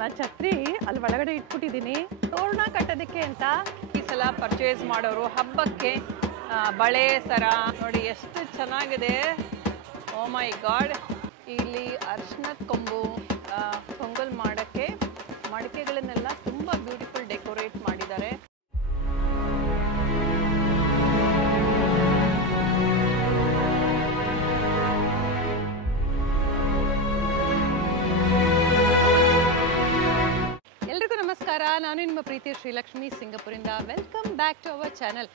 ನಾನು ಛತ್ರಿ ಅಲ್ಲಿ ಒಳಗಡೆ ಇಟ್ಬಿಟ್ಟಿದ್ದೀನಿ ತೋರಣ ಕಟ್ಟೋದಕ್ಕೆ ಅಂತ. ಈ ಸಲ ಪರ್ಚೇಸ್ ಮಾಡೋರು ಹಬ್ಬಕ್ಕೆ ಬಳೆ ಸರ ನೋಡಿ ಎಷ್ಟು ಚೆನ್ನಾಗಿದೆ. ಓ ಮೈ ಗಾಡ್. ಇಲ್ಲಿ ಅರಿಶಿನದ ಕೊಂಬು ಪೊಂಗಲ್ ಮಾಡೋಕ್ಕೆ ಮಡಿಕೆಗಳನ್ನೆಲ್ಲ ತುಂಬ ಬ್ಯೂಟಿಫುಲ್ ಡೆಕೋರೇಟ್ ಮಾಡಿದ್ದಾರೆ. ಎಲ್ರಿಗೂ ನಮಸ್ಕಾರ. ನಾನು ನಿಮ್ಮ ಪ್ರೀತಿ ಶ್ರೀಲಕ್ಷ್ಮಿ ಸಿಂಗಾಪುರಿಂದ. Welcome back to our channel.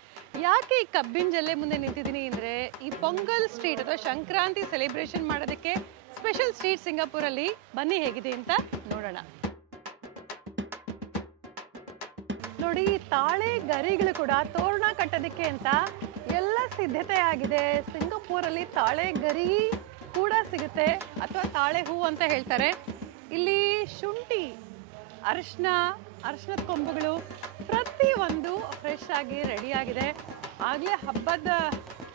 ಯಾಕೆ ಈ ಕಬ್ಬಿನ ಜಲ್ಲೆ ಮುಂದೆ ನಿಂತಿದ್ದೀನಿ ಅಂದರೆ ಈ ಪೊಂಗಲ್ ಸ್ಟ್ರೀಟ್ ಅಥವಾ ಸಂಕ್ರಾಂತಿ ಸೆಲೆಬ್ರೇಷನ್ ಮಾಡೋದಕ್ಕೆ ಸ್ಪೆಷಲ್ ಸ್ಟ್ರೀಟ್ ಸಿಂಗಾಪುರಲ್ಲಿ. ಬನ್ನಿ ಹೇಗಿದೆ ಅಂತ ನೋಡೋಣ. ನೋಡಿ, ತಾಳೆ ಗರಿಗಳು ಕೂಡ ತೋರಣ ಕಟ್ಟೋದಕ್ಕೆ ಅಂತ ಎಲ್ಲ ಸಿದ್ಧತೆ ಆಗಿದೆ. ಸಿಂಗಾಪುರಲ್ಲಿ ತಾಳೆ ಗರಿ ಕೂಡ ಸಿಗುತ್ತೆ ಅಥವಾ ತಾಳೆ ಹೂ ಅಂತ ಹೇಳ್ತಾರೆ. ಇಲ್ಲಿ ಶುಂಠಿ, ಅರಿಶಿನದ ಕೊಂಬುಗಳು ಪ್ರತಿಯೊಂದು ಫ್ರೆಶ್ ಆಗಿ ರೆಡಿ ಆಗಿದೆ. ಆಗಲೇ ಹಬ್ಬದ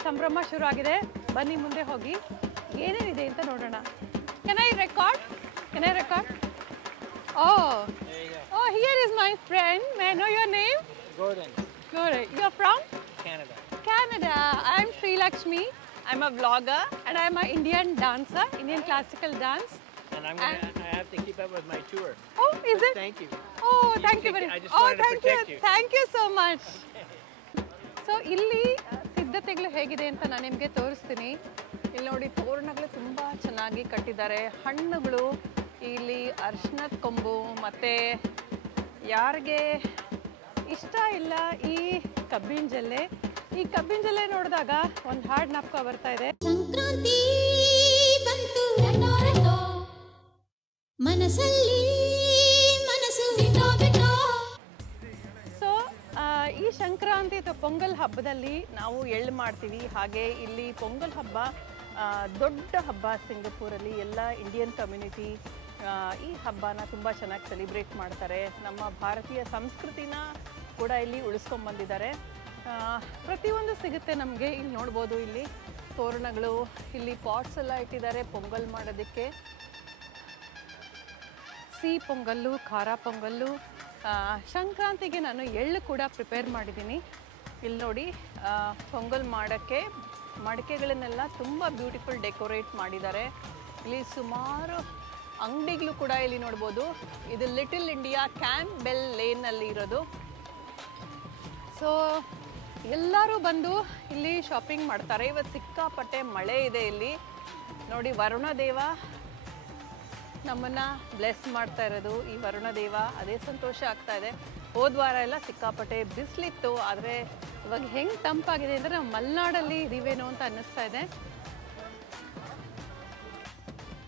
ಸಂಭ್ರಮ ಶುರು ಆಗಿದೆ. ಬನ್ನಿ ಮುಂದೆ ಹೋಗಿ ಏನೇನಿದೆ ಅಂತ ನೋಡೋಣ. Can I record? Oh, here is my friend. May I know your name? Gordon. You are from? Canada. I'm Sri Lakshmi. I'm a vlogger and I'm an Indian dancer, Indian classical dance. And I have to keep up with my tour. Oh, is it? Thank you. Oh, thank you very much. I just wanted to protect you. Thank you so much. So ಇಲ್ಲಿ ಸಿದ್ಧತೆಗಳು ಹೇಗಿದೆ ಅಂತ ನಾನು ನಿಮಗೆ ತೋರಿಸ್ತೀನಿ. ಇಲ್ಲಿ ನೋಡಿ, ತೋರಣಗಳು ತುಂಬ ಚೆನ್ನಾಗಿ ಕಟ್ಟಿದ್ದಾರೆ. ಹಣ್ಣುಗಳು, ಇಲ್ಲಿ ಅರಿಶಿನದ ಕೊಂಬು, ಮತ್ತು ಯಾರಿಗೆ ಇಷ್ಟ ಇಲ್ಲ ಈ ಕಬ್ಬಿನ ಜಲ್ಲೆ, ಈ ಕಬ್ಬಿನ ಜಲ್ಲೆ ನೋಡಿದಾಗ ಒಂದು ಹಾಡು ನಾಪ್ಕೊ ಬರ್ತಾ ಇದೆ. ಸಂಕ್ರಾಂತಿ ಬಂತು ಮನಸ್ಸಲ್ಲಿ ಮನಸ್ಸು ಬಿಟ್ಟೋ. ಸೊ ಈ ಸಂಕ್ರಾಂತಿ ಅಥವಾ ಪೊಂಗಲ್ ಹಬ್ಬದಲ್ಲಿ ನಾವು ಎಳ್ಳು ಮಾಡ್ತೀವಿ. ಹಾಗೆ ಇಲ್ಲಿ ಪೊಂಗಲ್ ಹಬ್ಬ ದೊಡ್ಡ ಹಬ್ಬ ಸಿಂಗಾಪುರಲ್ಲಿ. ಎಲ್ಲ ಇಂಡಿಯನ್ ಕಮ್ಯುನಿಟಿ ಈ ಹಬ್ಬನ ತುಂಬ ಚೆನ್ನಾಗಿ ಸೆಲಿಬ್ರೇಟ್ ಮಾಡ್ತಾರೆ. ನಮ್ಮ ಭಾರತೀಯ ಸಂಸ್ಕೃತಿನ ಕೂಡ ಇಲ್ಲಿ ಉಳಿಸ್ಕೊಂಡ್ಬಂದಿದ್ದಾರೆ. ಪ್ರತಿಯೊಂದು ಸಿಗುತ್ತೆ ನಮಗೆ. ಇಲ್ಲಿ ನೋಡ್ಬೋದು, ಇಲ್ಲಿ ತೋರಣಗಳು, ಇಲ್ಲಿ ಪಾಟ್ಸ್ ಎಲ್ಲ ಇಟ್ಟಿದ್ದಾರೆ ಪೊಂಗಲ್ ಮಾಡೋದಕ್ಕೆ. ಸಿಹಿ ಪೊಂಗಲ್ಲು, ಖಾರ ಪೊಂಗಲ್ಲು. ಸಂಕ್ರಾಂತಿಗೆ ನಾನು ಎಳ್ಳು ಕೂಡ ಪ್ರಿಪೇರ್ ಮಾಡಿದ್ದೀನಿ. ಇಲ್ಲಿ ನೋಡಿ, ಪೊಂಗಲ್ ಮಾಡೋಕ್ಕೆ ಮಡಿಕೆಗಳನ್ನೆಲ್ಲ ತುಂಬ ಬ್ಯೂಟಿಫುಲ್ ಡೆಕೋರೇಟ್ ಮಾಡಿದ್ದಾರೆ. ಇಲ್ಲಿ ಸುಮಾರು ಅಂಗಡಿಗಳು ಕೂಡ ಇಲ್ಲಿ ನೋಡ್ಬೋದು. ಇದು ಲಿಟಲ್ ಇಂಡಿಯಾ ಕ್ಯಾಂಪ್ಬೆಲ್ ಲೇನಲ್ಲಿ ಇರೋದು. ಸೊ ಎಲ್ಲರೂ ಬಂದು ಇಲ್ಲಿ ಶಾಪಿಂಗ್ ಮಾಡ್ತಾರೆ. ಇವತ್ತು ಸಿಕ್ಕಾಪಟ್ಟೆ ಮಳೆ ಇದೆ ಇಲ್ಲಿ ನೋಡಿ. ವರುಣದೇವ ನಮ್ಮನ್ನು ಬ್ಲೆಸ್ ಮಾಡ್ತಾ ಇರೋದು. ಈ ವರುಣದೇವ ಅದೇ ಸಂತೋಷ ಆಗ್ತಾ ಇದೆ. ಹೋದ ವಾರ ಎಲ್ಲ ಸಿಕ್ಕಾಪಟ್ಟೆ ಬಿಸಿಲಿತ್ತು, ಆದರೆ ಇವಾಗ ಹೆಂಗೆ ತಂಪಾಗಿದೆ ಅಂದರೆ ನಾವು ಮಲೆನಾಡಲ್ಲಿ ಇದೀವೇನೋ ಅಂತ ಅನ್ನಿಸ್ತಾ ಇದೆ.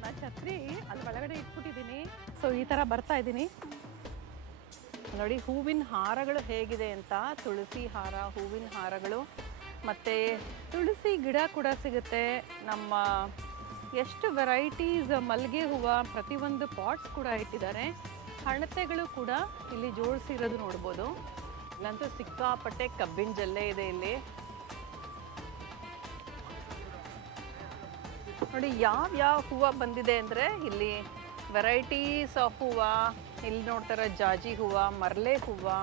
ನಾನು ಛತ್ರಿ ಅಲ್ಲಿ ಒಳಗಡೆ ಇಟ್ಬಿಟ್ಟಿದ್ದೀನಿ. ಸೊ ಈ ಥರ ಬರ್ತಾ ಇದ್ದೀನಿ ನೋಡಿ. ಹೂವಿನ ಹಾರಗಳು ಹೇಗಿದೆ ಅಂತ, ತುಳಸಿ ಹಾರ, ಹೂವಿನ ಹಾರಗಳು, ಮತ್ತು ತುಳಸಿ ಗಿಡ ಕೂಡ ಸಿಗುತ್ತೆ. ನಮ್ಮ ಎಷ್ಟು ವೆರೈಟೀಸ್ ಮಲ್ಲಿಗೆ ಹೂವು, ಪ್ರತಿಯೊಂದು ಪಾಟ್ಸ್ ಕೂಡ ಇಟ್ಟಿದ್ದಾರೆ. ಹಣತೆಗಳು ಕೂಡ ಇಲ್ಲಿ ಜೋಡಿಸಿರೋದು ನೋಡ್ಬೋದು. ಇಲ್ಲಂತೂ ಸಿಕ್ಕಾಪಟ್ಟೆ ಕಬ್ಬಿನ ಜಲ್ಲೆ ಇದೆ ಇಲ್ಲಿ ನೋಡಿ. ಯಾವ ಹೂವು ಬಂದಿದೆ ಅಂದರೆ ಇಲ್ಲಿ ವೆರೈಟೀಸ್ ಆಫ್ ಹೂವು. ಇಲ್ಲಿ ನೋಡ್ತಾರೆ ಜಾಜಿ ಹೂವು, ಮರಳೆ ಹೂವು,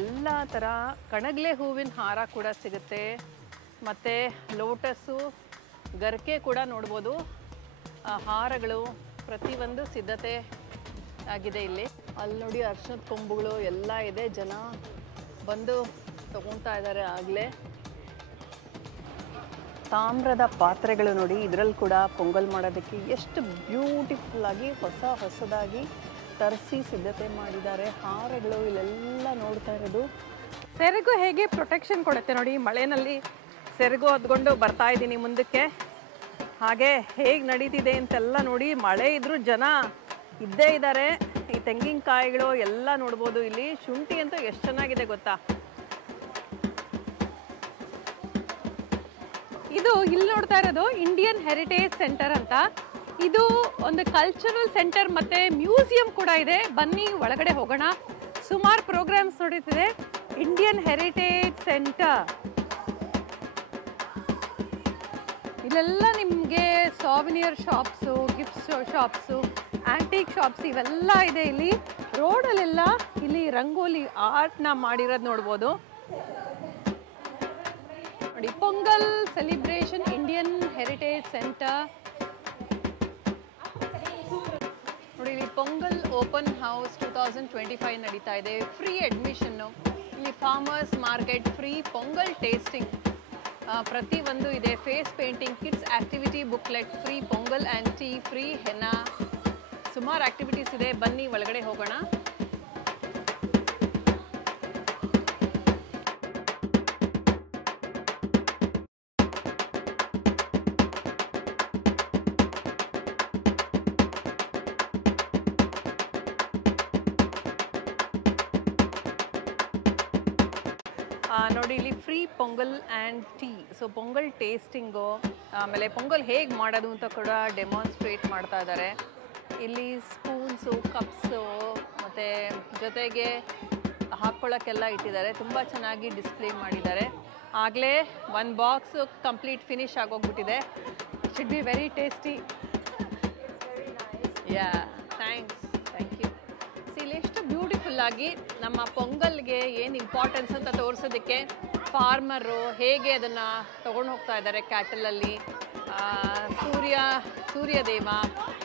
ಎಲ್ಲ ಥರ ಕಣಗ್ಲೆ ಹೂವಿನ ಹಾರ ಕೂಡ ಸಿಗುತ್ತೆ. ಮತ್ತು ಲೋಟಸ್ಸು, ಗರಿಕೆ ಕೂಡ ನೋಡ್ಬೋದು. ಹಾರಗಳು ಪ್ರತಿಯೊಂದು ಸಿದ್ಧತೆ ಆಗಿದೆ ಇಲ್ಲಿ. ಅಲ್ಲಿ ನೋಡಿ, ಅರಿಶಿನದ ಕೊಂಬುಗಳು ಎಲ್ಲ ಇದೆ. ಜನ ಬಂದು ತಗೊಳ್ತಾ ಇದ್ದಾರೆ ಆಗಲೇ. ತಾಮ್ರದ ಪಾತ್ರೆಗಳು ನೋಡಿ, ಇದರಲ್ಲಿ ಕೂಡ ಪೊಂಗಲ್ ಮಾಡೋದಕ್ಕೆ ಎಷ್ಟು ಬ್ಯೂಟಿಫುಲ್ಲಾಗಿ ಹೊಸದಾಗಿ ತರಿಸಿ ಸಿದ್ಧತೆ ಮಾಡಿದ್ದಾರೆ. ಹಾರಗಳು ಇಲ್ಲೆಲ್ಲ ನೋಡ್ತಾ ಇರೋದು. ಸೆರಗು ಹೇಗೆ ಪ್ರೊಟೆಕ್ಷನ್ ಕೊಡುತ್ತೆ ನೋಡಿ. ಮಳೆಯಲ್ಲಿ ಸೆರಗು ಹೊತ್ಕೊಂಡು ಬರ್ತಾ ಇದ್ದೀನಿ ಮುಂದಕ್ಕೆ. ಹಾಗೆ ಹೇಗೆ ನಡೀತಿದೆ ಅಂತೆಲ್ಲ ನೋಡಿ. ಮಳೆ ಇದ್ರೂ ಜನ ಇದ್ದೇ ಇದ್ದಾರೆ. ಈ ತೆಂಗಿನಕಾಯಿಗಳು ಎಲ್ಲ ನೋಡ್ಬೋದು. ಇಲ್ಲಿ ಶುಂಠಿ ಅಂತೂ ಎಷ್ಟು ಚೆನ್ನಾಗಿದೆ ಗೊತ್ತಾ. ಇದು ಇಲ್ಲಿ ನೋಡ್ತಾ ಇರೋದು ಇಂಡಿಯನ್ ಹೆರಿಟೇಜ್ ಸೆಂಟರ್ ಅಂತ. ಇದು ಒಂದು ಕಲ್ಚರಲ್ ಸೆಂಟರ್ ಮತ್ತು ಮ್ಯೂಸಿಯಂ ಕೂಡ ಇದೆ. ಬನ್ನಿ ಒಳಗಡೆ ಹೋಗೋಣ. ಸುಮಾರು ಪ್ರೋಗ್ರಾಮ್ಸ್ ನಡೀತಿದೆ. ಇಂಡಿಯನ್ ಹೆರಿಟೇಜ್ ಸೆಂಟರ್ ಇಲ್ಲೆಲ್ಲ ನಿಮಗೆ souvenir shops, gift shops antique shops ಇವೆಲ್ಲ ಇದೆ ಇಲ್ಲಿ. ರೋಡಲ್ಲೆಲ್ಲ ಇಲ್ಲಿ ರಂಗೋಲಿ ಆರ್ಟ್ನ ಮಾಡಿರೋದು ನೋಡ್ಬೋದು ನೋಡಿ. Pongal celebration Indian heritage centre ನೋಡಿ. ಇಲ್ಲಿ ಪೊಂಗಲ್ ಓಪನ್ ಹೌಸ್ 2025 ನಡೀತಾ ಇದೆ. Free admission. ಇಲ್ಲಿ farmers market, free Pongal tasting ಪ್ರತಿಯೊಂದು ಇದೆ. Face painting, kids activity booklet, free Pongal and tea, free henna, ಸುಮಾರು ಆಕ್ಟಿವಿಟೀಸ್ ಇದೆ. ಬನ್ನಿ ಒಳಗಡೆ ಹೋಗೋಣ. ನೋಡಿ ಇಲ್ಲಿ free Pongal and tea. So Pongal tasting, ಆಮೇಲೆ ಪೊಂಗಲ್ ಹೇಗೆ ಮಾಡೋದು ಅಂತ ಕೂಡ ಡೆಮಾನ್ಸ್ಟ್ರೇಟ್ ಮಾಡ್ತಾ ಇದ್ದಾರೆ. ಇಲ್ಲಿ ಸ್ಪೂನ್ಸು, ಕಪ್ಸು ಮತ್ತು ಜೊತೆಗೆ ಹಾಕ್ಕೊಳ್ಳೋಕ್ಕೆಲ್ಲ ಇಟ್ಟಿದ್ದಾರೆ. ತುಂಬ ಚೆನ್ನಾಗಿ ಡಿಸ್ಪ್ಲೇ ಮಾಡಿದ್ದಾರೆ. ಆಗಲೇ ಒಂದು ಬಾಕ್ಸು ಕಂಪ್ಲೀಟ್ ಫಿನಿಶ್ ಆಗೋಗ್ಬಿಟ್ಟಿದೆ. Should be very tasty. Yeah, thanks, thank you. ಇಲ್ಲಿ ಎಷ್ಟು ಬ್ಯೂಟಿಫುಲ್ಲಾಗಿ ನಮ್ಮ ಪೊಂಗಲ್ಗೆ ಏನು ಇಂಪಾರ್ಟೆನ್ಸ್ ಅಂತ ತೋರಿಸೋದಕ್ಕೆ ಫಾರ್ಮರು ಹೇಗೆ ಅದನ್ನು ತೊಗೊಂಡು ಹೋಗ್ತಾ ಇದ್ದಾರೆ ಕ್ಯಾಟಲಲ್ಲಿ. ಸೂರ್ಯದೇವ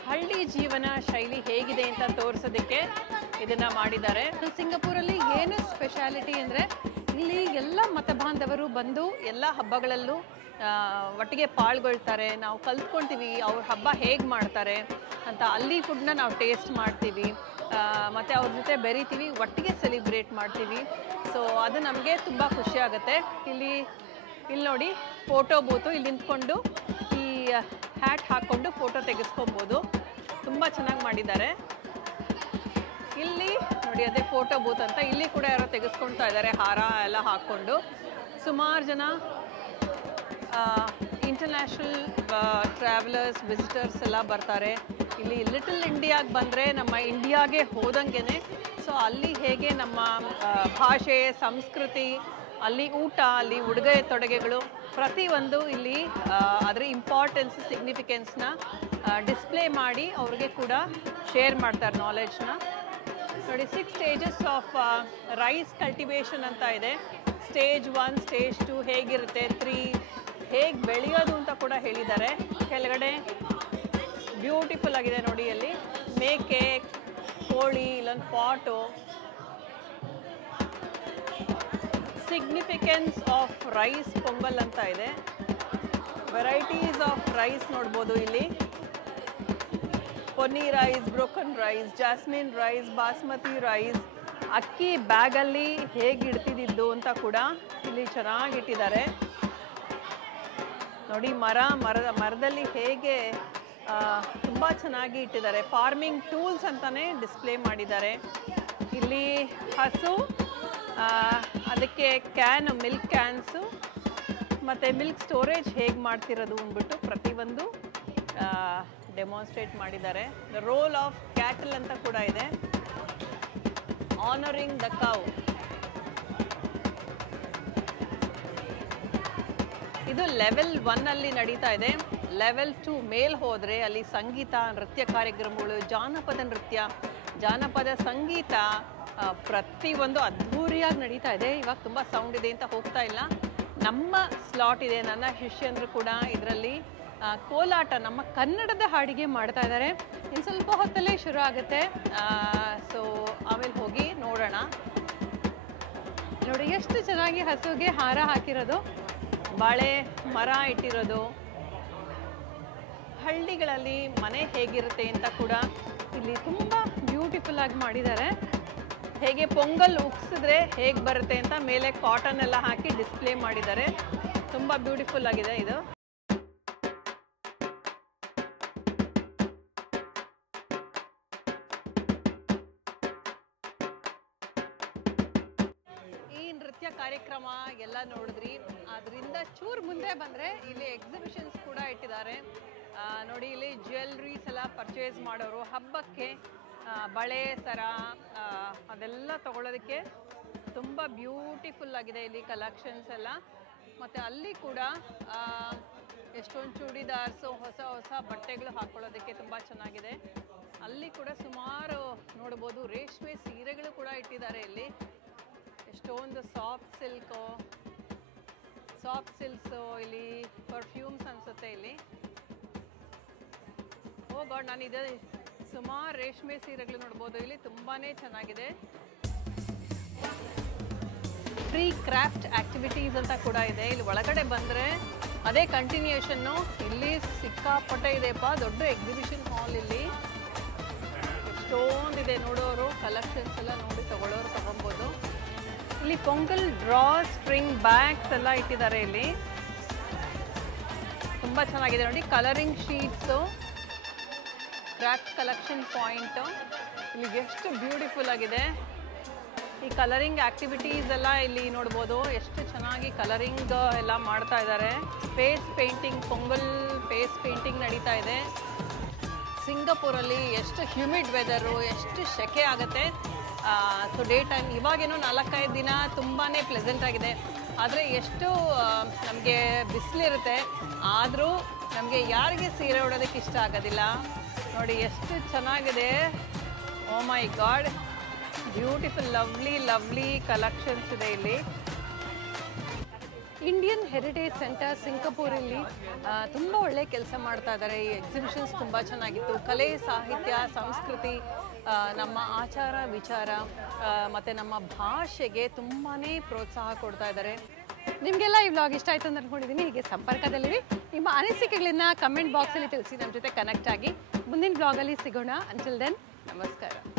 ಹಳ್ಳಿ ಜೀವನ ಶೈಲಿ ಹೇಗಿದೆ ಅಂತ ತೋರಿಸೋದಕ್ಕೆ ಇದನ್ನು ಮಾಡಿದ್ದಾರೆ. ಸಿಂಗಪೂರಲ್ಲಿ ಏನು ಸ್ಪೆಷಾಲಿಟಿ ಅಂದರೆ ಇಲ್ಲಿ ಎಲ್ಲ ಮತ ಬಾಂಧವರು ಬಂದು ಎಲ್ಲ ಹಬ್ಬಗಳಲ್ಲೂ ಒಟ್ಟಿಗೆ ಪಾಲ್ಗೊಳ್ತಾರೆ. ನಾವು ಕಲ್ತ್ಕೊಳ್ತೀವಿ ಅವ್ರ ಹಬ್ಬ ಹೇಗೆ ಮಾಡ್ತಾರೆ ಅಂತ. ಅಲ್ಲಿ ಫುಡ್ನ ನಾವು ಟೇಸ್ಟ್ ಮಾಡ್ತೀವಿ ಮತ್ತು ಅವ್ರ ಜೊತೆ ಬೆರಿತೀವಿ, ಒಟ್ಟಿಗೆ ಸೆಲಿಬ್ರೇಟ್ ಮಾಡ್ತೀವಿ. ಸೊ ಅದು ನಮಗೆ ತುಂಬ ಖುಷಿ ಆಗುತ್ತೆ. ಇಲ್ಲಿ ನೋಡಿ ಫೋಟೋ ಬೂತು. ಇಲ್ಲಿ ನಿಂತ್ಕೊಂಡು ಈ ಹ್ಯಾಟ್ ಹಾಕ್ಕೊಂಡು ಫೋಟೋ ತೆಗೆಸ್ಕೊಬೋದು. ತುಂಬ ಚೆನ್ನಾಗಿ ಮಾಡಿದ್ದಾರೆ. ಇಲ್ಲಿ ನೋಡಿ ಅದೇ ಫೋಟೋ ಬೂತ್ ಅಂತ. ಇಲ್ಲಿ ಕೂಡ ಯಾರೋ ತೆಗೆಸ್ಕೊಳ್ತಾ ಇದ್ದಾರೆ ಹಾರ ಎಲ್ಲ ಹಾಕ್ಕೊಂಡು. ಸುಮಾರು ಜನ ಇಂಟರ್ನ್ಯಾಷನಲ್ ಟ್ರಾವೆಲರ್ಸ್, ವಿಸಿಟರ್ಸ್ ಎಲ್ಲ ಬರ್ತಾರೆ. ಇಲ್ಲಿ ಲಿಟಲ್ ಇಂಡಿಯಾಗೆ ಬಂದರೆ ನಮ್ಮ ಇಂಡಿಯಾಗೆ ಹೋದಂಗೆ. ಸೊ ಅಲ್ಲಿ ಹೇಗೆ ನಮ್ಮ ಭಾಷೆ, ಸಂಸ್ಕೃತಿ, ಅಲ್ಲಿ ಊಟ, ಅಲ್ಲಿ ಉಡುಗೆ ತೊಡುಗೆಗಳು ಪ್ರತಿಯೊಂದು ಇಲ್ಲಿ ಅದರ ಇಂಪಾರ್ಟೆನ್ಸ್, ಸಿಗ್ನಿಫಿಕೆನ್ಸ್ನ ಡಿಸ್ಪ್ಲೇ ಮಾಡಿ ಅವ್ರಿಗೆ ಕೂಡ ಶೇರ್ ಮಾಡ್ತಾರೆ ನಾಲೆಡ್ಜ್ನ. ನೋಡಿ 6 ಸ್ಟೇಜಸ್ ಆಫ್ ರೈಸ್ ಕಲ್ಟಿವೇಷನ್ ಅಂತ ಇದೆ. ಸ್ಟೇಜ್ 1, ಸ್ಟೇಜ್ 2 ಹೇಗಿರುತ್ತೆ, 3 ಹೇಗೆ ಬೆಳೆಯೋದು ಅಂತ ಕೂಡ ಹೇಳಿದ್ದಾರೆ. ಕೆಳಗಡೆ ಬ್ಯೂಟಿಫುಲ್ ಆಗಿದೆ ನೋಡಿ. ಅಲ್ಲಿ ಮೇಕೆ, ಕೋಳಿ, ಇಲ್ಲೊಂದು pot. Significance of rice Pongal ಅಂತ ಇದೆ. ವೆರೈಟೀಸ್ ಆಫ್ ರೈಸ್ ನೋಡ್ಬೋದು ಇಲ್ಲಿ. Ponni rice, broken rice, jasmine rice, basmati rice. ಅಕ್ಕಿ ಬ್ಯಾಗಲ್ಲಿ ಹೇಗೆ ಇಡ್ತಿದ್ದು ಅಂತ ಕೂಡ ಇಲ್ಲಿ ಚೆನ್ನಾಗಿಟ್ಟಿದ್ದಾರೆ ನೋಡಿ. ಮರದಲ್ಲಿ ಹೇಗೆ ತುಂಬ ಚೆನ್ನಾಗಿ ಇಟ್ಟಿದ್ದಾರೆ. ಫಾರ್ಮಿಂಗ್ ಟೂಲ್ಸ್ ಅಂತಲೇ ಡಿಸ್ಪ್ಲೇ ಮಾಡಿದ್ದಾರೆ. ಇಲ್ಲಿ ಹಸು, ಅದಕ್ಕೆ ಕ್ಯಾನ್, ಮಿಲ್ಕ್ ಕ್ಯಾನ್ಸು ಮತ್ತು ಮಿಲ್ಕ್ ಸ್ಟೋರೇಜ್ ಹೇಗೆ ಮಾಡ್ತಿರೋದು ಅಂದ್ಬಿಟ್ಟು ಪ್ರತಿಯೊಂದು ಡೆಮಾನ್ಸ್ಟ್ರೇಟ್ ಮಾಡಿದ್ದಾರೆ. ದ ರೋಲ್ ಆಫ್ ಕ್ಯಾಟಲ್ ಅಂತ ಕೂಡ ಇದೆ. Honouring the cow. ಇದು ಲೆವೆಲ್ 1 ಅಲ್ಲಿ ನಡೀತಾ ಇದೆ. ಲೆವೆಲ್ 2 ಮೇಲ್ ಹೋದರೆ ಅಲ್ಲಿ ಸಂಗೀತ, ನೃತ್ಯ ಕಾರ್ಯಕ್ರಮಗಳು, ಜಾನಪದ ನೃತ್ಯ, ಜಾನಪದ ಸಂಗೀತ ಪ್ರತಿಯೊಂದು ಅದ್ಧೂರಿಯಾಗಿ ನಡೀತಾ ಇದೆ. ಇವಾಗ ತುಂಬ ಸೌಂಡ್ ಇದೆ ಅಂತ ಹೋಗ್ತಾ ಇಲ್ಲ. ನಮ್ಮ ಸ್ಲಾಟ್ ಇದೆ. ನನ್ನ ಶಿಷ್ಯಂದರು ಕೂಡ ಇದರಲ್ಲಿ ಕೋಲಾಟ, ನಮ್ಮ ಕನ್ನಡದ ಹಾಡಿಗೆ ಮಾಡ್ತಾ ಇದ್ದಾರೆ. ಇನ್ನು ಸ್ವಲ್ಪ ಹೊತ್ತಲ್ಲೇ ಶುರು ಆಗುತ್ತೆ. ಸೊ ಆಮೇಲೆ ಹೋಗಿ ನೋಡೋಣ. ನೋಡಿ ಎಷ್ಟು ಚೆನ್ನಾಗಿ ಹಸುಗೆ ಹಾರ ಹಾಕಿರೋದು, ಬಾಳೆ ಮರ ಇಟ್ಟಿರೋದು. ಹಳ್ಳಿಗಳಲ್ಲಿ ಮನೆ ಹೇಗಿರುತ್ತೆ ಅಂತ ಕೂಡ ಇಲ್ಲಿ ತುಂಬ ಬ್ಯೂಟಿಫುಲ್ ಆಗಿ ಮಾಡಿದ್ದಾರೆ. ಹೇಗೆ ಪೊಂಗಲ್ ಉಗ್ಸಿದ್ರೆ ಹೇಗೆ ಬರುತ್ತೆ ಅಂತ ಮೇಲೆ ಕಾಟನ್ ಎಲ್ಲ ಹಾಕಿ ಡಿಸ್ಪ್ಲೇ ಮಾಡಿದ್ದಾರೆ. ತುಂಬ ಬ್ಯೂಟಿಫುಲ್ ಆಗಿದೆ ಇದು. ನೃತ್ಯ ಕಾರ್ಯಕ್ರಮ ಎಲ್ಲ ನೋಡಿದ್ರಿ. ಅದರಿಂದ ಚೂರು ಮುಂದೆ ಬಂದರೆ ಇಲ್ಲಿ ಎಕ್ಸಿಬಿಷನ್ಸ್ ಕೂಡ ಇಟ್ಟಿದ್ದಾರೆ ನೋಡಿ. ಇಲ್ಲಿ ಜ್ಯುವೆಲ್ರೀಸ್ ಎಲ್ಲ ಪರ್ಚೇಸ್ ಮಾಡೋರು ಹಬ್ಬಕ್ಕೆ ಬಳೆ, ಸರ ಅದೆಲ್ಲ ತಗೊಳ್ಳೋದಕ್ಕೆ ತುಂಬ ಬ್ಯೂಟಿಫುಲ್ ಆಗಿದೆ ಇಲ್ಲಿ ಕಲೆಕ್ಷನ್ಸ್ ಎಲ್ಲ. ಮತ್ತು ಅಲ್ಲಿ ಕೂಡ ಎಷ್ಟೊಂದು ಚೂಡಿದಾರ್ಸು, ಹೊಸ ಹೊಸ ಬಟ್ಟೆಗಳು ಹಾಕ್ಕೊಳ್ಳೋದಕ್ಕೆ ತುಂಬ ಚೆನ್ನಾಗಿದೆ. ಅಲ್ಲಿ ಕೂಡ ಸುಮಾರು ನೋಡ್ಬೋದು ರೇಷ್ಮೆ ಸೀರೆಗಳು ಕೂಡ ಇಟ್ಟಿದ್ದಾರೆ ಇಲ್ಲಿ. ಎಷ್ಟೊಂದು ಸಾಫ್ಟ್ ಸಿಲ್ಕ್ಸು, ಇಲ್ಲಿ ಪರ್ಫ್ಯೂಮ್ಸ್ ಅನ್ಸುತ್ತೆ ಇಲ್ಲಿ. ಓ ಗಾಡ್, ನಾನು ಇದೆ ಸುಮಾರು ರೇಷ್ಮೆ ಸೀರೆಗಳು ನೋಡ್ಬೋದು ಇಲ್ಲಿ, ತುಂಬಾನೇ ಚೆನ್ನಾಗಿದೆ. ಫ್ರೀ ಕ್ರಾಫ್ಟ್ ಆಕ್ಟಿವಿಟೀಸ್ ಅಂತ ಕೂಡ ಇದೆ. ಇಲ್ಲಿ ಒಳಗಡೆ ಬಂದರೆ ಅದೇ ಕಂಟಿನ್ಯೂಷನ್ನು. ಇಲ್ಲಿ ಸಿಕ್ಕಾಪಟ್ಟೆ ಇದೆಯಪ್ಪ, ದೊಡ್ಡ ಎಕ್ಸಿಬಿಷನ್ ಹಾಲ್. ಇಲ್ಲಿ ಎಷ್ಟೊಂದಿದೆ, ನೋಡೋರು ಕಲೆಕ್ಷನ್ಸ್ ಎಲ್ಲ ನೋಡಿ ತಗೊಳ್ಳೋರು ತಗೊಬೋದು. ಇಲ್ಲಿ ಪೊಂಗಲ್ ಡ್ರಾ ಸ್ಟ್ರಿಂಗ್ ಬ್ಯಾಗ್ಸ್ ಎಲ್ಲ ಇಟ್ಟಿದ್ದಾರೆ ಇಲ್ಲಿ, ತುಂಬ ಚೆನ್ನಾಗಿದೆ ನೋಡಿ. Colouring sheets, craft collection point, ಇಲ್ಲಿ ಎಷ್ಟು ಬ್ಯೂಟಿಫುಲ್ ಆಗಿದೆ. ಈ ಕಲರಿಂಗ್ ಆಕ್ಟಿವಿಟೀಸ್ ಎಲ್ಲ ಇಲ್ಲಿ ನೋಡ್ಬೋದು, ಎಷ್ಟು ಚೆನ್ನಾಗಿ ಕಲರಿಂಗ್ ಎಲ್ಲ ಮಾಡ್ತಾ ಇದ್ದಾರೆ. Face painting, Pongal face painting ನಡೀತಾ ಇದೆ. ಸಿಂಗಪೂರಲ್ಲಿ ಎಷ್ಟು ಹ್ಯೂಮಿಡ್ ವೆದರು, ಎಷ್ಟು ಸೆಕೆ ಆಗುತ್ತೆ. ಸೊ ಡೇ ಟೈಮ್ ಇವಾಗೇನೋ 4-5 ದಿನ ತುಂಬಾ ಪ್ಲೆಸೆಂಟ್ ಆಗಿದೆ. ಆದರೆ ಎಷ್ಟು ನಮಗೆ ಬಿಸಿಲಿರುತ್ತೆ, ಆದರೂ ನಮಗೆ ಯಾರಿಗೆ ಸೀರೆ ಉಡೋದಕ್ಕೆ ಇಷ್ಟ ಆಗೋದಿಲ್ಲ. ನೋಡಿ ಎಷ್ಟು ಚೆನ್ನಾಗಿದೆ. ಓ ಮೈ ಗಾಡ್, ಬ್ಯೂಟಿಫುಲ್ ಲವ್ಲಿ ಕಲೆಕ್ಷನ್ಸ್ ಇದೆ ಇಲ್ಲಿ. ಇಂಡಿಯನ್ ಹೆರಿಟೇಜ್ ಸೆಂಟರ್ ಸಿಂಗಪೂರಲ್ಲಿ ತುಂಬ ಒಳ್ಳೆ ಕೆಲಸ ಮಾಡ್ತಾ ಇದ್ದಾರೆ. ಈ ಎಕ್ಸಿಬಿಷನ್ಸ್ ತುಂಬ ಚೆನ್ನಾಗಿತ್ತು. ಕಲೆ, ಸಾಹಿತ್ಯ, ಸಂಸ್ಕೃತಿ, ನಮ್ಮ ಆಚಾರ ವಿಚಾರ ಮತ್ತು ನಮ್ಮ ಭಾಷೆಗೆ ತುಂಬಾ ಪ್ರೋತ್ಸಾಹ ಕೊಡ್ತಾ ಇದ್ದಾರೆ. ನಿಮಗೆಲ್ಲ ಈ ವ್ಲಾಗ್ ಇಷ್ಟ ಆಯಿತು ಅಂತ ಅಂದ್ಕೊಂಡಿದ್ದೀನಿ. ಹೀಗೆ ಸಂಪರ್ಕದಲ್ಲಿರಿ. ನಿಮ್ಮ ಅನಿಸಿಕೆಗಳನ್ನ ಕಮೆಂಟ್ ಬಾಕ್ಸಲ್ಲಿ ತಿಳಿಸಿ, ನಮ್ಮ ಜೊತೆ ಕನೆಕ್ಟ್ ಆಗಿ ಮುಂದಿನ ವ್ಲಾಗಲ್ಲಿ ಸಿಗೋಣ. ಅಂಟಿಲ್ ದೆನ್, ನಮಸ್ಕಾರ.